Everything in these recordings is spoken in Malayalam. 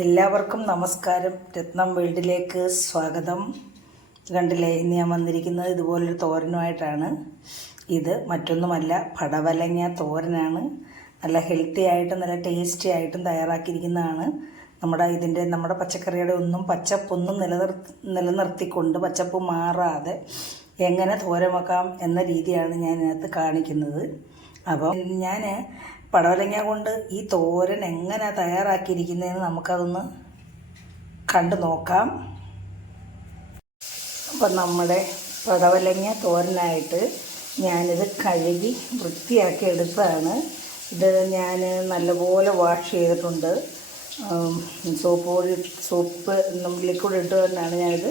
എല്ലാവർക്കും നമസ്കാരം. രത്നം വേൾഡിലേക്ക് സ്വാഗതം. കണ്ടില്ലേ ഇന്ന് ഞാൻ വന്നിരിക്കുന്നത് ഇതുപോലൊരു തോരനുമായിട്ടാണ്. ഇത് മറ്റൊന്നുമല്ല പടവലങ്ങ തോരനാണ്. നല്ല ഹെൽത്തി ആയിട്ടും നല്ല ടേസ്റ്റി ആയിട്ടും തയ്യാറാക്കിയിരിക്കുന്നതാണ്. നമ്മുടെ ഇതിന്റെ നമ്മുടെ പച്ചക്കറിയുടെ ഒന്നും പച്ചപ്പൊന്നും നിലനിർ നിലനിർത്തിക്കൊണ്ട് പച്ചപ്പ് മാറാതെ എങ്ങനെ തോരൻ വെക്കാം എന്ന രീതിയാണ് ഞാൻ ഇതിനകത്ത് കാണിക്കുന്നത്. അപ്പം ഞാൻ പടവലങ്ങ കൊണ്ട് ഈ തോരൻ എങ്ങനെ തയ്യാറാക്കിയിരിക്കുന്നതെന്ന് നമുക്കതൊന്ന് കണ്ടു നോക്കാം. അപ്പം നമ്മുടെ പടവലങ്ങ തോരനായിട്ട് ഞാനിത് കഴുകി വൃത്തിയാക്കി എടുത്തതാണ്. ഇത് ഞാൻ നല്ലപോലെ വാഷ് ചെയ്തിട്ടുണ്ട്. സോപ്പ് പൊടി സോപ്പ് ലിക്വിഡ് ഇട്ട് തന്നെയാണ് ഞാനിത്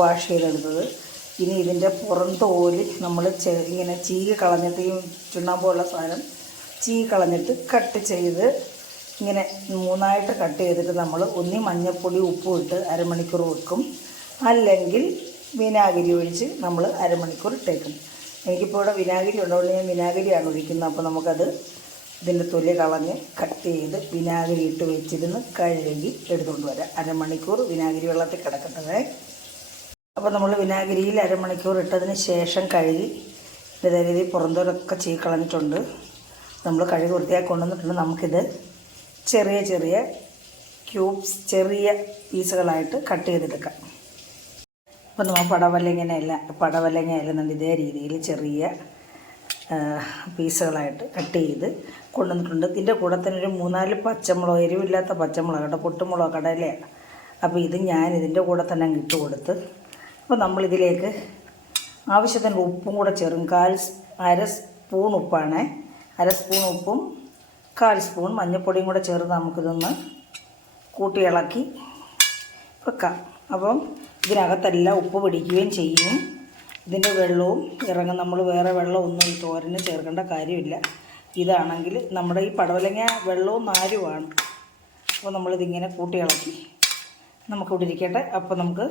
വാഷ് ചെയ്തെടുത്തത്. ഇനി ഇതിന്റെ പുറം തോൽ നമ്മൾ ഇങ്ങനെ ചീകി കളഞ്ഞിട്ട് ഈ ചുണ്ണാമ്പുള്ള സാധനം ചീകി കളഞ്ഞിട്ട് കട്ട് ചെയ്ത് ഇങ്ങനെ മൂന്നായിട്ട് കട്ട് ചെയ്തിട്ട് നമ്മൾ ഒന്നി മഞ്ഞൾപ്പൊടി ഉപ്പും ഇട്ട് അരമണിക്കൂർ വെക്കും. അല്ലെങ്കിൽ വിനാഗിരി ഒഴിച്ച് നമ്മൾ അരമണിക്കൂർ ഇട്ടേക്കും. എനിക്കിപ്പോൾ ഇവിടെ വിനാഗിരി ഉള്ളതുകൊണ്ട് ഞാൻ വിനാഗിരിയാണ് ഒഴിക്കുന്നത്. അപ്പോൾ നമുക്കത് ഇതിന്റെ തൊലി കളഞ്ഞ് കട്ട് ചെയ്ത് വിനാഗിരി ഇട്ട് വെച്ചിരുന്ന് കഴുകി എടുത്തുകൊണ്ട് വരാം. അരമണിക്കൂർ വിനാഗിരി വെള്ളത്തിൽ കിടക്കട്ടതേ അപ്പോൾ നമ്മൾ വിനാഗിരിയിൽ അരമണിക്കൂർ ഇട്ടതിന് ശേഷം കഴുകി ഇതേ രീതിയിൽ പുറന്തോലൊക്കെ ചീ കളഞ്ഞിട്ടുണ്ട്. നമ്മൾ കഴുകി വൃത്തിയാക്കി കൊണ്ടുവന്നിട്ടുണ്ട്. നമുക്കിത് ചെറിയ ചെറിയ ക്യൂബ്സ് ചെറിയ പീസുകളായിട്ട് കട്ട് ചെയ്തെടുക്കാം. അപ്പോൾ നമ്മൾ പടവലങ്ങനെയല്ല പടവലങ്ങ നമ്മൾ ഇതേ രീതിയിൽ ചെറിയ പീസുകളായിട്ട് കട്ട് ചെയ്ത് കൊണ്ടുവന്നിട്ടുണ്ട്. ഇതിന്റെ കൂടെ തന്നെ ഒരു മൂന്നാൽ പച്ചമുളക് എരിവില്ലാത്ത പച്ചമുളക് കേട്ടോ പൊട്ടുമുളക് കടലയാണ് അപ്പോൾ ഇത് ഞാൻ ഇതിന്റെ കൂടെ തന്നെ അങ്ങ് ഇട്ട് കൊടുത്ത് അപ്പോൾ നമ്മളിതിലേക്ക് ആവശ്യത്തിന് ഉപ്പും കൂടെ ചേർക്കും കാൽ അര സ്പൂൺ ഉപ്പാണ്. അര സ്പൂൺ ഉപ്പും കാൽ സ്പൂൺ മഞ്ഞൾപ്പൊടിയും കൂടെ ചേർത്ത് നമുക്കിതൊന്ന് കൂട്ടി ഇളക്കി വെക്കാം. അപ്പം ഇതിനകത്തെല്ലാം ഉപ്പ് പിടിക്കുകയും ചെയ്യും. ഇതിന്റെ വെള്ളവും ഇറങ്ങും. നമ്മൾ വേറെ വെള്ളമൊന്നും ഈ തോരന് ചേർക്കേണ്ട കാര്യമില്ല. ഇതാണെങ്കിൽ നമ്മുടെ ഈ പടവലങ്ങ വെള്ളവും നാരുമാണ്. അപ്പോൾ നമ്മളിതിങ്ങനെ കൂട്ടി ഇളക്കി. നമുക്കിവിടെ ഇരിക്കട്ടെ. അപ്പോൾ നമുക്ക്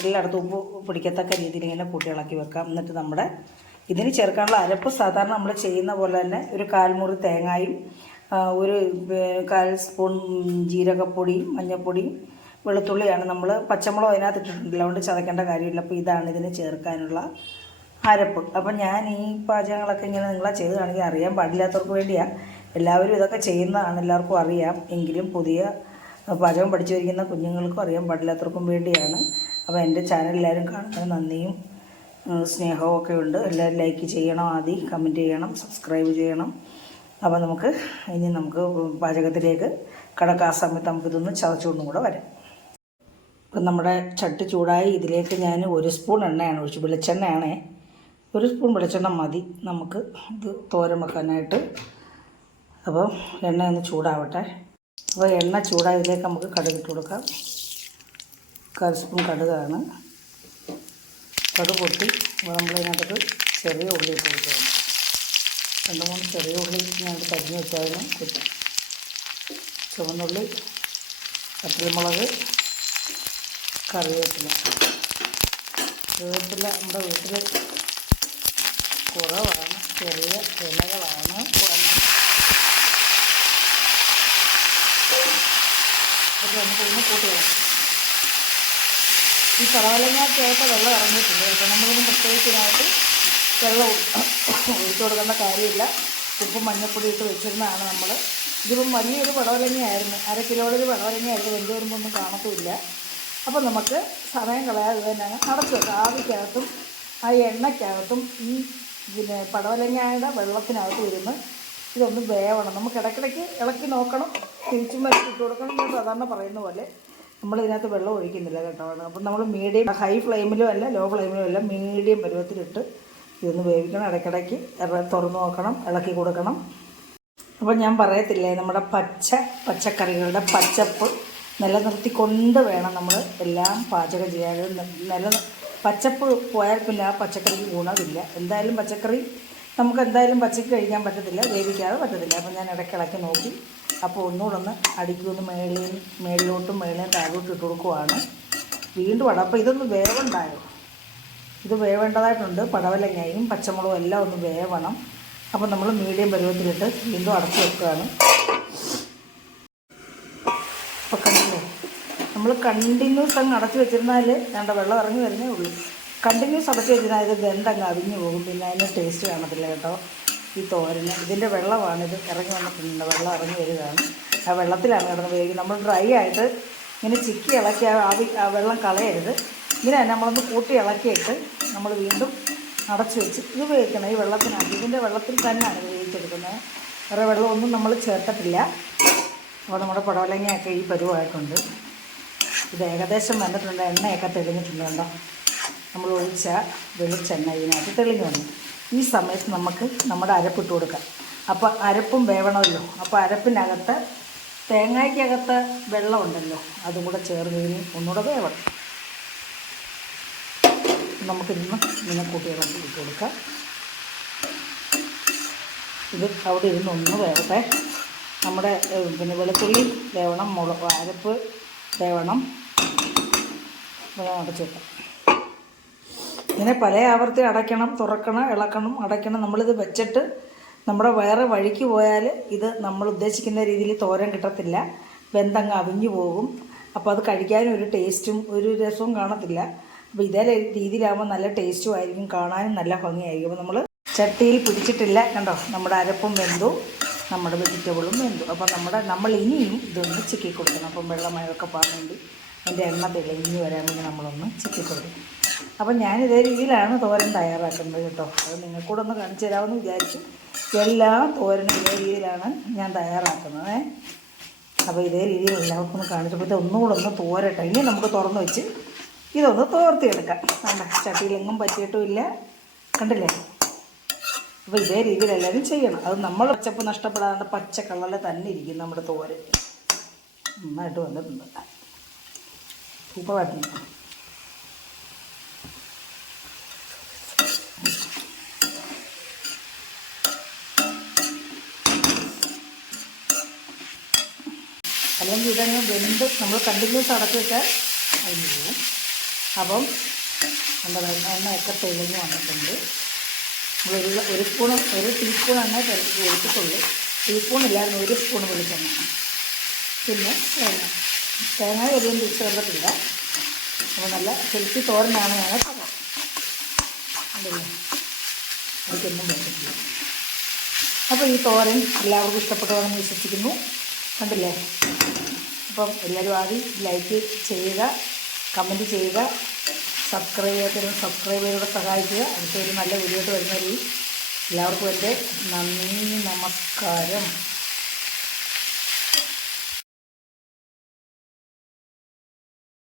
എല്ലായിടത്തും ഉപ്പ് പിടിക്കത്തക്ക രീതിയിൽ ഇങ്ങനെ കൂട്ടി ഇളക്കി വെക്കാം. എന്നിട്ട് നമ്മുടെ ഇതിന് ചേർക്കാനുള്ള അരപ്പ് സാധാരണ നമ്മൾ ചെയ്യുന്ന പോലെ തന്നെ ഒരു കാൽമുറി തേങ്ങായും ഒരു കാൽ സ്പൂൺ ജീരകപ്പൊടിയും മഞ്ഞൾപ്പൊടിയും വെളുത്തുള്ളിയാണ് നമ്മൾ പച്ചമുളക് അതിനകത്ത് ഇട്ടിട്ടുണ്ടല്ലോ അതുകൊണ്ട് ചതക്കേണ്ട കാര്യമില്ല. അപ്പോൾ ഇതാണ് ഇതിന് ചേർക്കാനുള്ള അരപ്പ്. അപ്പം ഞാൻ ഈ പാചകങ്ങളൊക്കെ ഇങ്ങനെ നിങ്ങളെ ചെയ്തതാണെങ്കിൽ അറിയാൻ പാടില്ലാത്തവർക്ക് വേണ്ടിയാണ് എല്ലാവരും ഇതൊക്കെ ചെയ്യുന്നതാണ് എല്ലാവർക്കും അറിയാം. എങ്കിലും പുതിയ പാചകം പഠിച്ചു വരിക്കുന്ന കുഞ്ഞുങ്ങൾക്കും അറിയാൻ പാടില്ലാത്തവർക്കും വേണ്ടിയാണ്. അപ്പോൾ എന്റെ ചാനൽ എല്ലാവരും കാണുന്നത് നന്ദിയും. ഒക്കെ ഉണ്ട്. എല്ലാവരും ലൈക്ക് ചെയ്യണം ആദ്യം കമന്റ് ചെയ്യണം സബ്സ്ക്രൈബ് ചെയ്യണം. അപ്പോൾ നമുക്ക് ഇനി നമുക്ക് പാചകത്തിലേക്ക് കടക്കാൻ സമയത്ത് നമുക്കിതൊന്ന് ചതച്ചുകൊണ്ടും കൂടെ വരാം. ഇപ്പം നമ്മുടെ ചട്ടി ചൂടായി. ഇതിലേക്ക് ഞാൻ ഒരു സ്പൂൺ എണ്ണയാണ് ഒഴിച്ചു. വെളിച്ചെണ്ണയാണേ. ഒരു സ്പൂൺ വെളിച്ചെണ്ണ മതി. നമുക്ക് ഇത് തോരൻ വെക്കാനായിട്ട്. അപ്പോൾ എണ്ണ ഒന്ന് ചൂടാവട്ടെ. അപ്പോൾ എണ്ണ ചൂടായതിലേക്ക് നമുക്ക് കടുക് ഇട്ട് കൊടുക്കാം. കാൽ സ്പൂൺ കടുകാണ്. കടുക് പൊട്ടി. നമ്മളതിനകത്ത് ചെറിയ ഉള്ളി ഇട്ട് കൊടുക്കുകയാണ് രണ്ട് മൂന്ന് ചെറിയ ഉള്ളി ഞാൻ കരിഞ്ഞ് വെച്ചായിരുന്നു. കിട്ടും ചുവന്നുള്ളി പച്ചമുളക് കറിവേപ്പില. കറിവേപ്പില നമ്മുടെ വീട്ടിൽ കുറവാണ്. ചെറിയ ഇലകളാണ്. അപ്പോൾ നമുക്ക് ഒന്ന് കൂട്ടി വേണം ഈ പടവലങ്ങാക്കകത്ത് വെള്ളം ഇറങ്ങിയിട്ടുണ്ട് കേട്ടോ. നമ്മളൊന്നും പ്രത്യേകിച്ച് ഇതിനകത്ത് വെള്ളം ഒഴിച്ചു കൊടുക്കേണ്ട കാര്യമില്ല. ഉപ്പും മഞ്ഞപ്പൊടി ഇട്ട് വെച്ചിരുന്നതാണ് നമ്മൾ ഇതിപ്പം വലിയൊരു പടവലങ്ങയായിരുന്നു. അര കിലോയുടെ ഒരു പടവലങ്ങയായിരുന്നു. വെന്ത് വരുമ്പോൾ ഒന്നും കാണത്തുമില്ല. അപ്പോൾ നമുക്ക് സമയം കളയാതെ തന്നെ അങ്ങ് അടച്ചു വെക്കാം ആവിക്കകത്തും ആ എണ്ണയ്ക്കകത്തും ഈ പിന്നെ പടവലങ്ങയുടെ വെള്ളത്തിനകത്ത് ഇരുന്ന് ഇതൊന്ന് വേവണം. നമുക്ക് ഇടയ്ക്കിടയ്ക്ക് ഇളക്കി നോക്കണം. തിരിച്ചും വരച്ചിട്ട് കൊടുക്കണം എന്ന് സാധാരണ പറയുന്ന പോലെ. നമ്മൾ ഇതിനകത്ത് വെള്ളം ഒഴിക്കുന്നില്ല കേട്ടോ. അപ്പം നമ്മൾ മീഡിയം ഹൈ ഫ്ലെയിമിലും അല്ല ലോ ഫ്ലെയിമിലും അല്ല മീഡിയം പരുവത്തിലിട്ട് ഇതൊന്ന് വേവിക്കണം. ഇടയ്ക്കിടയ്ക്ക് തുറന്നു നോക്കണം ഇളക്കി കൊടുക്കണം. അപ്പോൾ ഞാൻ പറയത്തില്ലേ നമ്മുടെ പച്ച പച്ചക്കറികളുടെ പച്ചപ്പ് നിലനിർത്തിക്കൊണ്ട് വേണം നമ്മൾ എല്ലാം പാചകം ചെയ്യാൻ. നില പച്ചപ്പ് പോയാൽ പിന്നെ ആ പച്ചക്കറിക്ക് ഗുണമില്ല. എന്തായാലും പച്ചക്കറി നമുക്ക് എന്തായാലും പച്ചക്ക് കഴിക്കാൻ പറ്റത്തില്ല വേവിക്കാതെ പറ്റത്തില്ല. അപ്പോൾ ഞാൻ ഇടയ്ക്കിളക്കി നോക്കി അപ്പോൾ ഒന്നുകൂടെ ഒന്ന് അടിക്കുമെന്ന് മേളിയും മേളിലോട്ടും മേളിയും താഴോട്ടും ഇട്ട് കൊടുക്കുവാണ്. വീണ്ടും അട അപ്പോൾ ഇതൊന്ന് വേവുണ്ടായോ? ഇത് വേവേണ്ടതായിട്ടുണ്ട്. പടവലങ്ങയും പച്ചമുളകും എല്ലാം ഒന്ന് വേവണം. അപ്പോൾ നമ്മൾ മീഡിയം പരുവത്തിലിട്ട് വീണ്ടും അടച്ചു വെക്കുകയാണ്. അപ്പോൾ കണ്ടില്ലേ? നമ്മൾ കണ്ടിന്യൂസ് അങ്ങ് അടച്ചു വെച്ചിരുന്നാൽ വേണ്ട വെള്ളം ഇറങ്ങി വരുന്നേ ഉള്ളൂ. കണ്ടിന്യൂസ് അടച്ചു വെച്ചിരുന്നാൽ ഇത് വെന്തങ്ങ് അവിഞ്ഞു പോകും. പിന്നെ അതിന്റെ ടേസ്റ്റ് കാണത്തില്ല കേട്ടോ. ഈ തോരന്. ഇതിന്റെ വെള്ളമാണ്. ഇത് ഇറങ്ങി വന്നിട്ടുണ്ട്. വെള്ളം ഇറങ്ങി വരികയാണ്. ആ വെള്ളത്തിലാണ് കിടന്ന് വേവിക്കുന്നത് നമ്മൾ ഡ്രൈ ആയിട്ട് ഇങ്ങനെ ചിക്കി ഇളക്കി ആ വെള്ളം കളയരുത്. ഇങ്ങനെ നമ്മളൊന്ന് കൂട്ടി ഇളക്കിയിട്ട് നമ്മൾ വീണ്ടും അടച്ചു വെച്ച് ഇത് വേവിക്കണം ഈ വെള്ളത്തിനാണ്. ഇതിന്റെ വെള്ളത്തിൽ തന്നെയാണ് ഉപയോഗിച്ചെടുക്കുന്നത്. വേറെ വെള്ളമൊന്നും നമ്മൾ ചേർത്തിട്ടില്ല. അപ്പോൾ നമ്മുടെ പടവലങ്ങയൊക്കെ ഈ പരുവായിട്ടുണ്ട്. ഇത് ഏകദേശം വന്നിട്ടുണ്ട്. എണ്ണയൊക്കെ തെളിഞ്ഞിട്ടുണ്ട്. കണ്ടോ? നമ്മൾ ഒഴിച്ച വെളിച്ചെണ്ണ ഇതിനകത്ത് തെളിഞ്ഞു വന്നു. ഈ സമയത്ത് നമുക്ക് നമ്മുടെ അരപ്പിട്ട് കൊടുക്കാം. അപ്പോൾ അരപ്പും വേവണമല്ലോ. അപ്പോൾ അരപ്പിനകത്ത് തേങ്ങയ്ക്കകത്ത് വെള്ളമുണ്ടല്ലോ അതും കൂടെ ചേർന്ന് ഇതിന് ഒന്നുകൂടെ വേവണം. നമുക്കിന്ന് ഇങ്ങനെ കൂട്ടി ഇളക്കി ഇട്ട് കൊടുക്കാം. ഇത് അവിടെ ഇരുന്ന് ഒന്ന് വേവട്ടെ. നമ്മുടെ പിന്നെ വെളുത്തുള്ളി വേവണം മുളക് അരപ്പ് വേവണം. അടച്ചു വെക്കാം ഇങ്ങനെ പല ആവർത്തി അടയ്ക്കണം തുറക്കണം ഇളക്കണം അടയ്ക്കണം. നമ്മളിത് വെച്ചിട്ട് നമ്മുടെ വേറെ വഴിക്ക് പോയാൽ ഇത് നമ്മൾ ഉദ്ദേശിക്കുന്ന രീതിയിൽ തോരൻ കിട്ടത്തില്ല. വെന്തങ്ങ് അവിഞ്ഞു പോകും. അപ്പോൾ അത് കഴിക്കാനും ഒരു ടേസ്റ്റും ഒരു രസവും കാണത്തില്ല. അപ്പോൾ ഇതേ രീതിയിലാകുമ്പോൾ നല്ല ടേസ്റ്റും ആയിരിക്കും കാണാനും നല്ല ഭംഗിയായിരിക്കും. അപ്പോൾ നമ്മൾ ചട്ടിയിൽ പിടിച്ചിട്ടില്ല. കണ്ടോ? നമ്മുടെ അരപ്പും വെന്തു നമ്മുടെ വെജിറ്റബിളും വെന്തു. അപ്പോൾ നമ്മുടെ നമ്മൾ ഇനിയും ഇതൊന്ന് ചിക്കി കൊടുക്കണം അപ്പം വെള്ളമയൊക്കെ പാകാൻ വേണ്ടി അതിന്റെ എണ്ണ തെളിഞ്ഞ് വരാൻ വേണ്ടി നമ്മളൊന്ന് ചിക്കി കൊടുക്കണം അപ്പം ഞാൻ ഇതേ രീതിയിലാണ് തോരൻ തയ്യാറാക്കുന്നത് കേട്ടോ. അത് നിങ്ങൾക്കൂടെ ഒന്ന് കാണിച്ചു തരാമെന്ന് വിചാരിച്ചു. എല്ലാ തോരനും ഇതേ രീതിയിലാണ് ഞാൻ തയ്യാറാക്കുന്നത്. അപ്പോൾ ഇതേ രീതിയിൽ എല്ലാവർക്കും ഒന്ന് കാണിച്ചപ്പോൾ ഇത് ഒന്നുകൂടെ ഒന്ന് തോരട്ടെ. ഇനി നമുക്ക് തുറന്ന് വെച്ച് ഇതൊന്ന് തോർത്തിയെടുക്കാം. നമ്മുടെ ചട്ടിയിലെങ്ങും പറ്റിയിട്ടുമില്ല. കണ്ടില്ലേ? അപ്പോൾ ഇതേ രീതിയിൽ എല്ലാവരും ചെയ്യണം. അത് നമ്മൾ പച്ചപ്പ് നഷ്ടപ്പെടാതെ പച്ച കളറിൽ തന്നെ ഇരിക്കും നമ്മുടെ തോരൻ. നന്നായിട്ട് വന്നിട്ടുണ്ട്. സൂപ്പറായിട്ടുണ്ട് അല്ലെങ്കിൽ ഇതങ്ങ് വെന്ത് നമ്മൾ കണ്ടിന്യൂസ് അടച്ചു വെച്ചാൽ അതിന് പോകും. അപ്പം നമ്മുടെ എണ്ണ എണ്ണയൊക്കെ തെളിഞ്ഞ് വന്നിട്ടുണ്ട്. നമ്മളൊരു ഒരു സ്പൂൺ ഒരു ടീസ്പൂൺ എണ്ണ തിരക്കി ഒഴിച്ചിട്ടുള്ളൂ. ടീസ്പൂൺ ഇല്ലായിരുന്നു ഒരു സ്പൂൺ വെളിച്ചെണ്ണ. പിന്നെ തേങ്ങ. തേങ്ങ വലിയൊന്നും തിരിച്ചു വന്നിട്ടില്ല അപ്പോൾ നല്ല ഹെൽത്തി തോരനാണ് ഞാൻ പറയാം എനിക്കൊന്നും പറ്റില്ല അപ്പോൾ ഈ തോരൻ എല്ലാവർക്കും ഇഷ്ടപ്പെട്ടതാണെന്ന് വിശ്വസിക്കുന്നു. കണ്ടില്ലേ? അപ്പം എല്ലാവരും ആദ്യം ലൈക്ക് ചെയ്യുക കമന്റ് ചെയ്യുക സബ്സ്ക്രൈബ് ചെയ്യാത്തവരും സബ്സ്ക്രൈബ് ചെയ്തൂടെ സഹായിക്കുക. അടുത്തൊരു നല്ല വീഡിയോ വരുന്നവരെയും എല്ലാവർക്കും എന്റെ നന്ദി നമസ്കാരം.